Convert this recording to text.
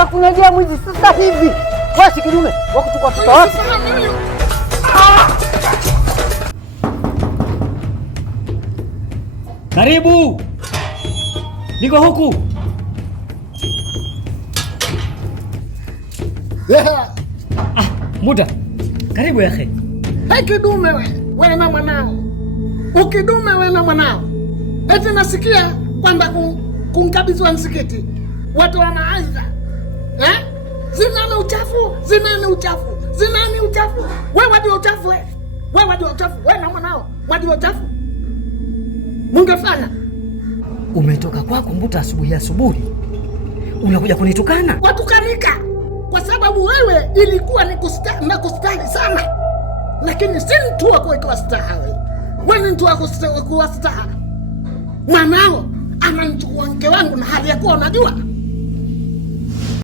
Tutakunyagia mwizi sasa hivi. Wewe si kidume, wakuchukua watoto wako. Karibu. Niko huku. Muda. Karibu yake. Hey kidume wewe na mwanao. Ukidume wewe na mwanao. Eti nasikia kwamba kunkabizwa msikiti. Watu wa maaidha. Zinani uchafu, zinani uchafu, zinani uchafu. Wewe ndio uchafu wewe. Wewe ndio uchafu, wewe na mwanao. Wewe ndio uchafu. Mungefanya. Umetoka kwako Mbuta asubuhi. Unakuja kunitukana? Watukanika. Kwa sababu wewe ilikuwa ni kustahili sana. Lakini si mtu wa kuweka staha wewe. Wewe ni mtu wa kuwa staha. Mwanao anamchukua mke wangu na hali ya kuwa unajua.